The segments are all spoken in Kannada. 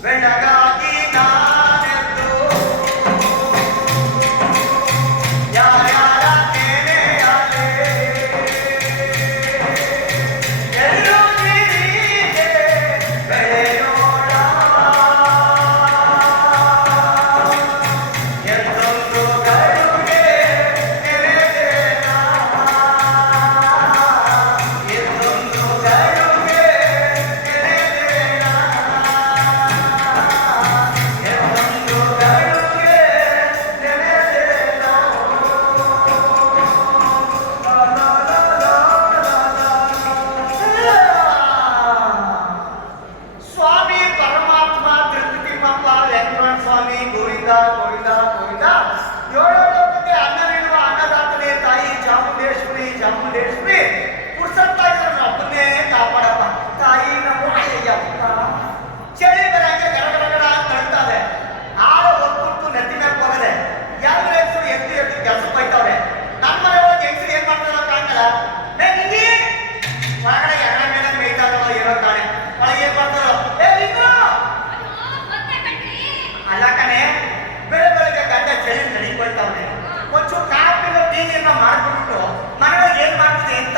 Vem, H!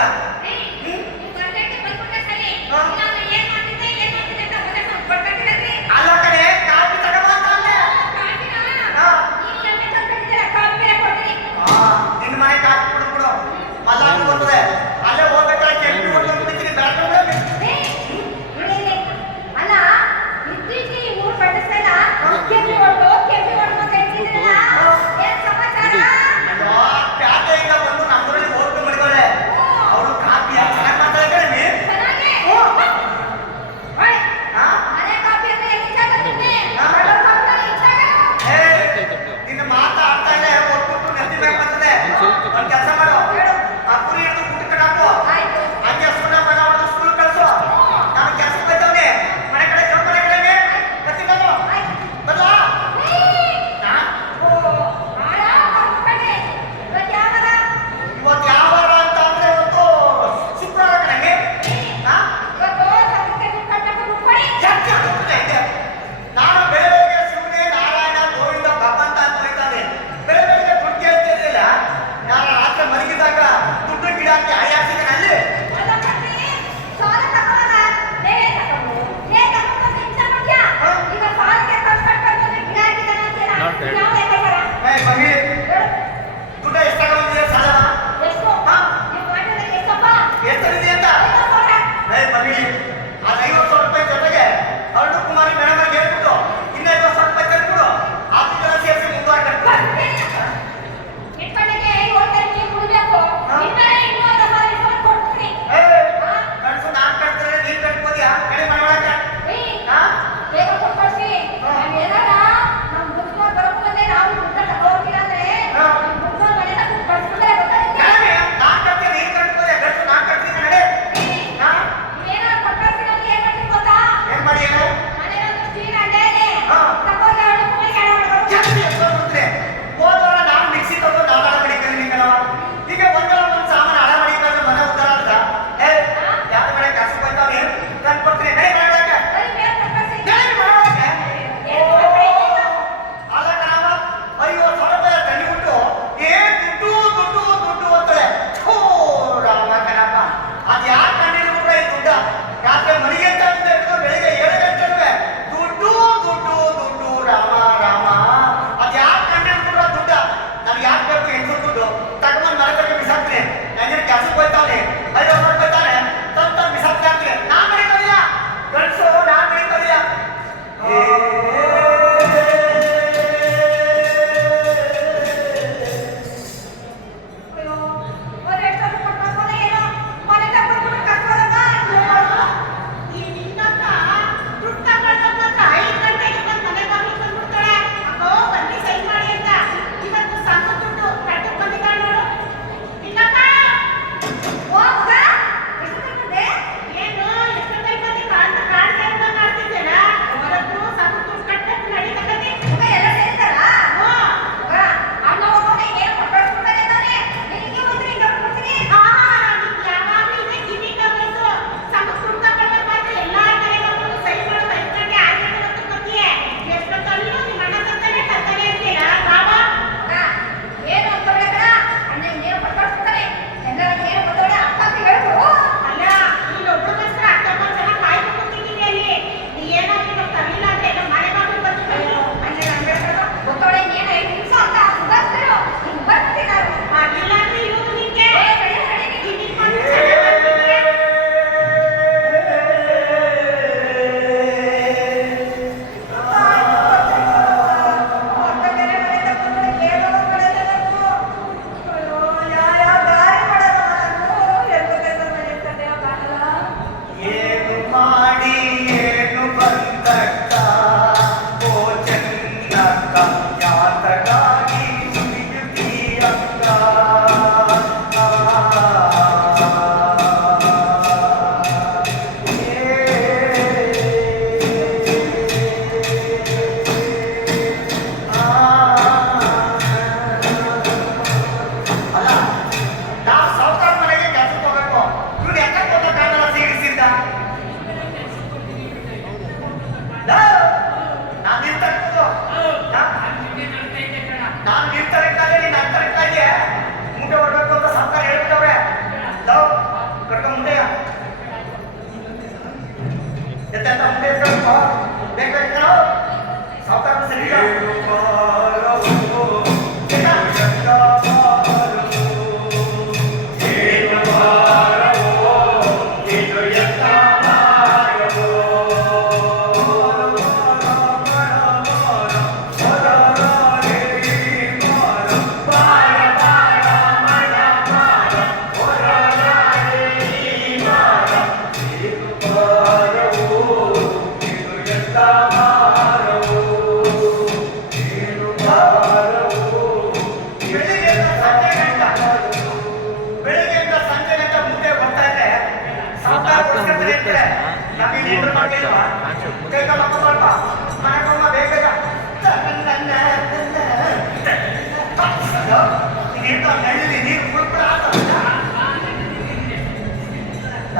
cuenta. देख रहे हो सब तक सही है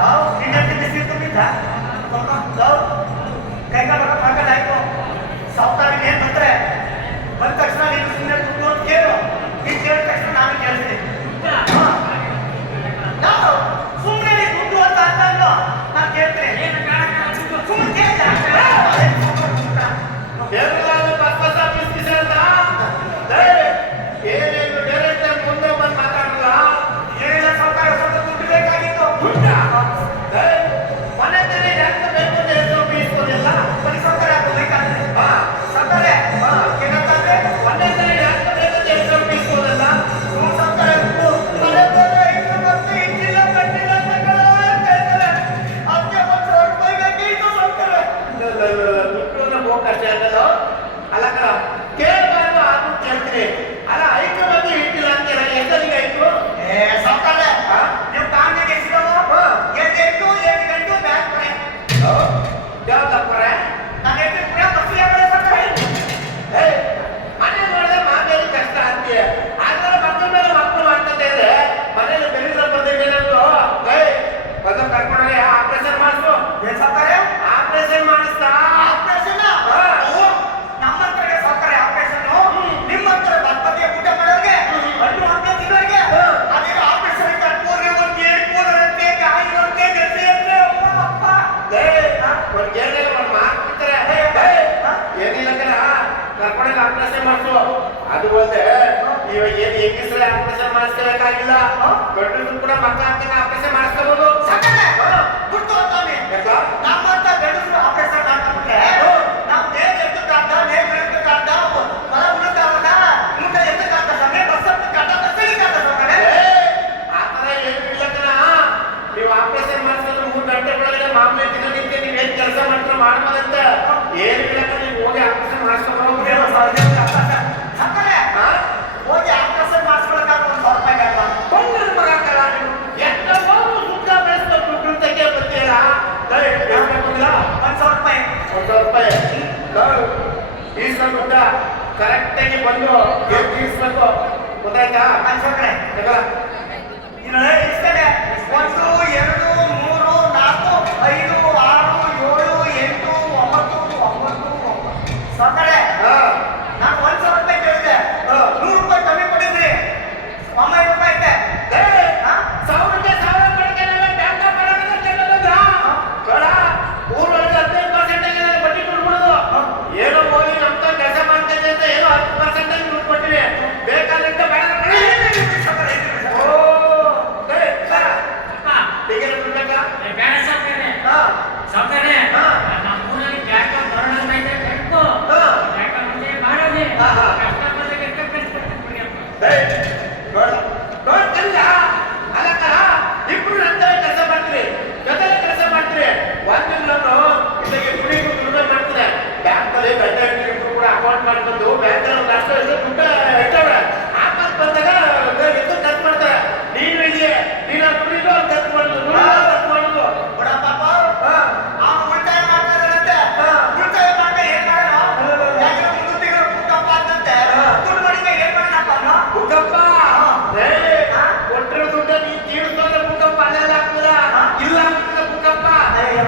No. ಇವಾಗ ಏನು ಹೆಂಗಸ್ರೆ ಆಪರೇಷನ್ ಮಾಡಿಸ್ಕೊಳಕ್ಕಾಗಿಲ್ಲ? ಗಂಡು ಕೂಡ ಮಕ್ಕ ಆಪರೇಷನ್ ಮಾಡಿಸ್ಕೋಬಹುದು ಸಕ್ಕತ್ತೆ ಬಿಟ್ಟು ಹೋಗ್ತಾನೆ ನಮ್ಮಂತ ಗಂಡಸರು ಈಸ್ಕೊಂಡ ಕರೆಕ್ಟಾಗಿ ಬಂದು ಎಷ್ಟು ಈಸ್ಬೇಕು ಗೊತ್ತಾಯ್ತಾ? ಅನ್ಸಕ್ರೆ ಒಂದು ಎರಡು ಮೂರು ನಾಲ್ಕು ಐದು ಆರು ಏಳು ಎಂಟು ಒಂಬತ್ತು ಒಂಬತ್ತು ಒಂಬತ್ತು. ಸಾಕಡೆ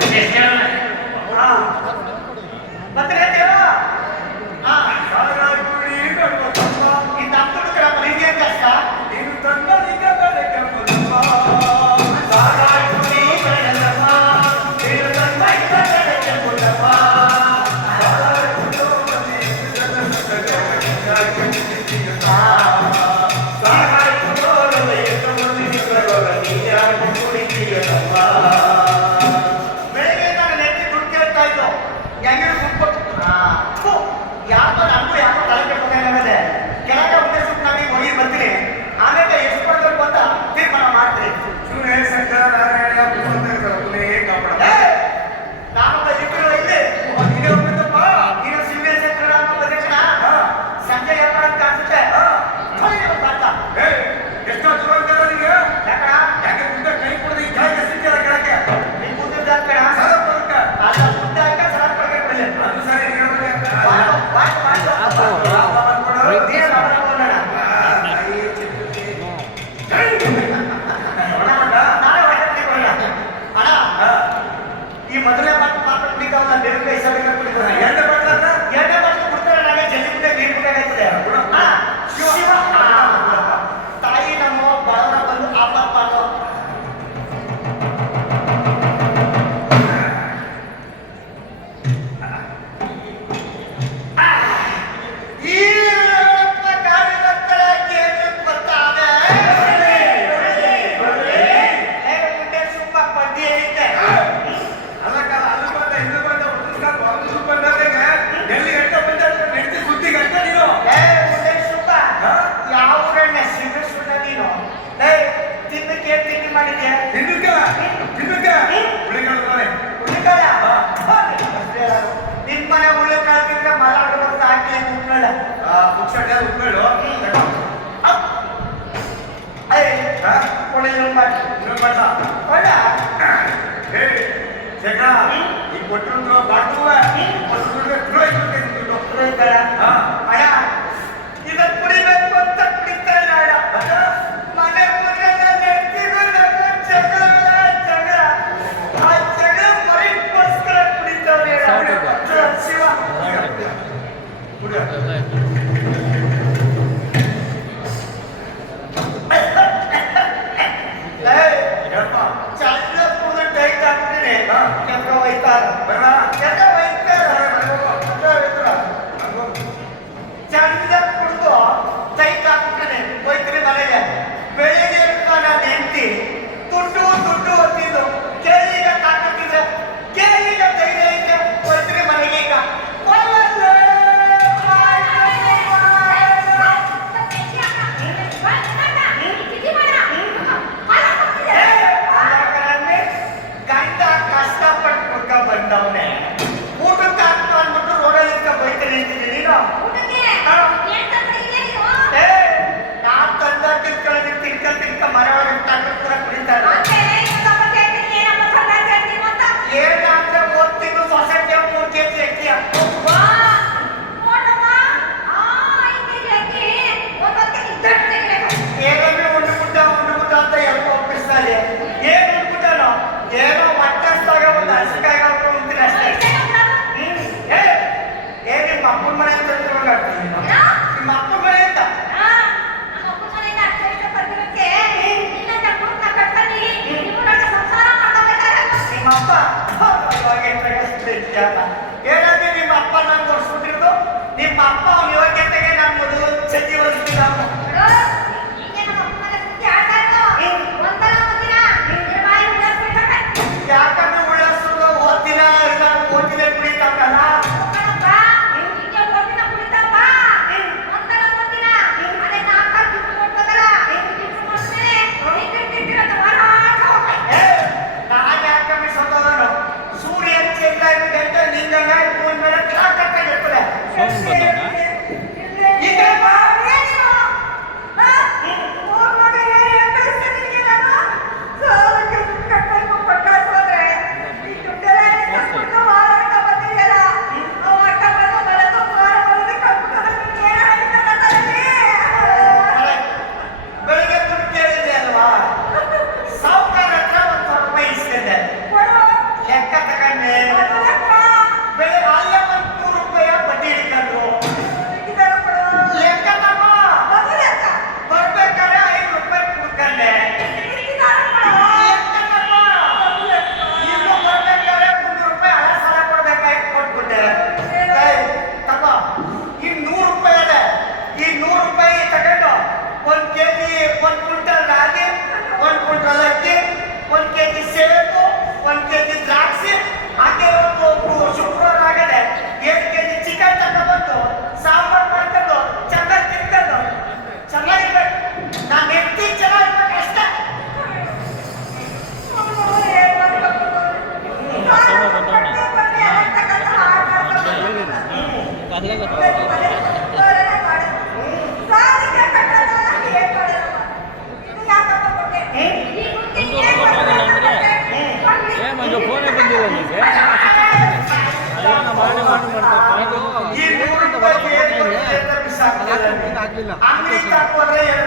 Você. É né? ah, bateria 제가 이 보통으로 말투와 보통으로 들어있을 때 이렇게 들어있다라. ಮಾಡ್ತಾರೆ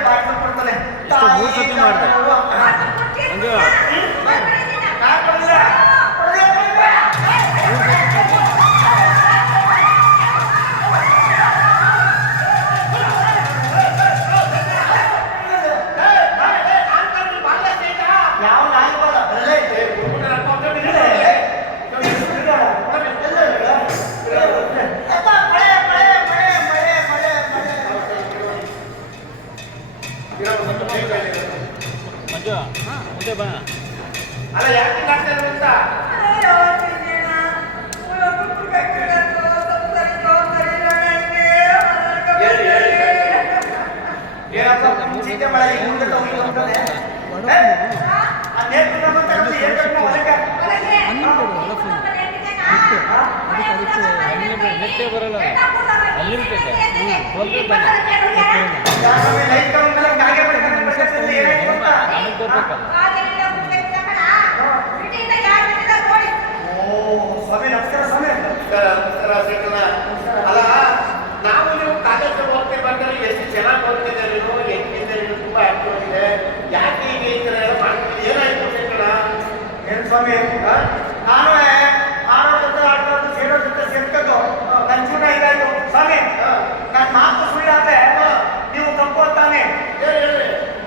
ಬಾಟ್ಲು ಕೊಡ್ತಾನೆ ತುಂಬ ಆಕ್ಟಿವ್ ಯಾಕೆ ಈಗ ಈ ಏನಾಯ್ತು ಏನು ಸ್ವಾಮಿ ಅಂತ ಆರೋ ಜೊತೆ ಆಟೋ ಸೇರೋ ಜೊತೆ ಸೇರ್ಕೊಂಡು ನನ್ನ ಸ್ವಾಮಿ ನನ್ನ ಮಾತು ಸುಳ್ಳಾದ್ರೆ ನೀವು ತಪ್ಪು ಅಂತಾನೆ.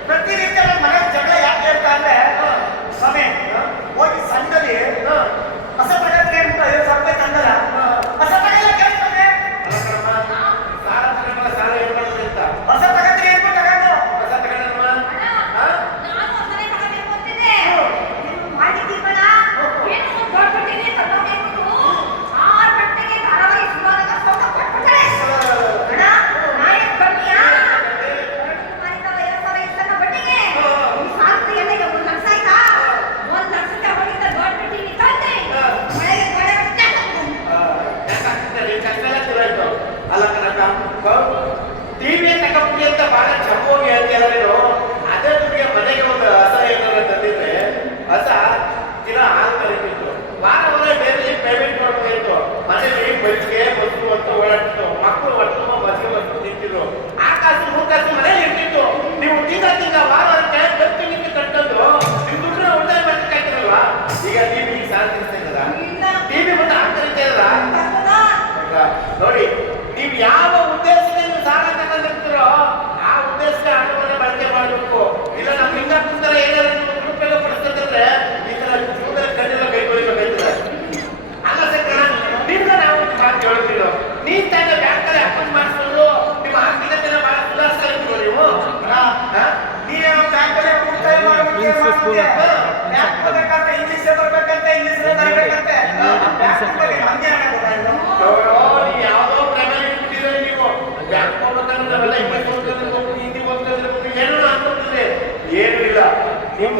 ಪ್ರತಿನಿತ್ಯ ನನ್ನ ಮನೆ ಜಗಳ ಯಾಕೆ ಅಂತ ಅಂದ್ರೆ ಸ್ವಾಮಿ ಹೋಗಿ ಸಂಡಲಿ ಬಳಿಕೆ ಬಸ್ಸು ಅಂತ ಮಕ್ಕಳು ಒಟ್ಟು ಮಸಿ ಬಸ್ಸು ಆ ಕಾಸು ಕಾಸು ಮನೇಲಿ ಇರ್ತಿತ್ತು. ನೀವು ತಿಂಗಳ ತಿಂಗಳ ವಾರ ವಾರಕ್ಕೆ ಬಸ್ಸು ನಿಂತು ಕಟ್ಟೋದು ನೀವು ದುಡ್ಡು ಉಳಿತಾಯ ಮಾಡ್ಲಿಕ್ಕಾಗಿರಲ್ಲ ಈಗ ಟಿವಿ ಸಾಲ ಟಿವಿ ಬಂದು ನೋಡಿ ನೀವು ಯಾವ ಏನಿಲ್ಲ ನಿಮ್ಮ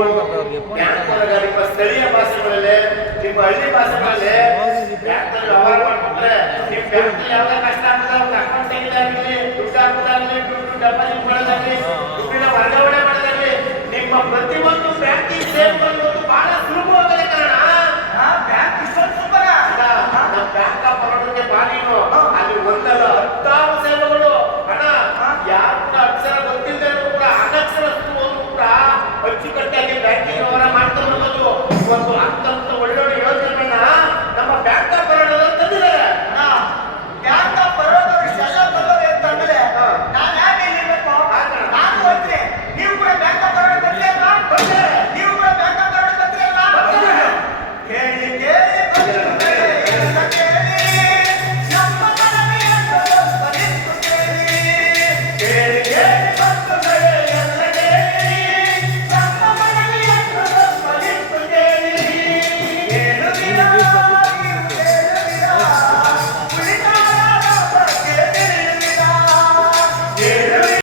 ನಿಮ್ಮ ಸ್ಥಳೀಯ ಭಾಷೆಗಳಲ್ಲೇ ನಿಮ್ಮ ಹಳ್ಳಿ ಭಾಷೆಗಳಲ್ಲೇ ವ್ಯಾಪಾರ ಮಾಡ್ಕೊಂಡ್ರೆ ನಿಮ್ಮ ಬ್ಯಾಂಕ್ ಯಾವ್ದೇ ಕಷ್ಟ ಆಗ್ತದೆ ಅಕೌಂಟ್ ತೆಗಿದಾಗಲಿ ದುಡ್ಡು ಹಾಕೋದಾಗಲಿ ದುಡ್ಡು ಪ್ರತಿಯೊಂದು ಪ್ರಾಕ್ಟೀಸ್ ಸೇರ್ಕೊಂಡು ಬಹಳ ಸುಲಭವಾಗಲೇ ಕಾರಣ. ಬ್ಯಾಂಕ್ ಇಷ್ಟೊಂದು ಸುಲಭ ನಮ್ಮ ಬ್ಯಾಂಕ್ ಆಫ್ ಬರೋಡಕ್ಕೆ ಬಾಲಿನು ಅಲ್ಲಿ ಒಂದಲ್ಲ ಹತ್ತಾರು ಸೇವೆಗಳು. ಹಣ ಯಾರು ಕೂಡ ಅಕ್ಷರ ಗೊತ್ತಿಲ್ಲದೆ ಕೂಡ ಅನಕ್ಷರಸ್ಥರು ಕೂಡ ಅಚ್ಚುಕಟ್ಟಾಗಿ ಬ್ಯಾಂಕಿಂಗ್ ವ್ಯವಹಾರ ಮಾಡ್ತಾ ಇರೋದು. ಒಂದು ಅಂತ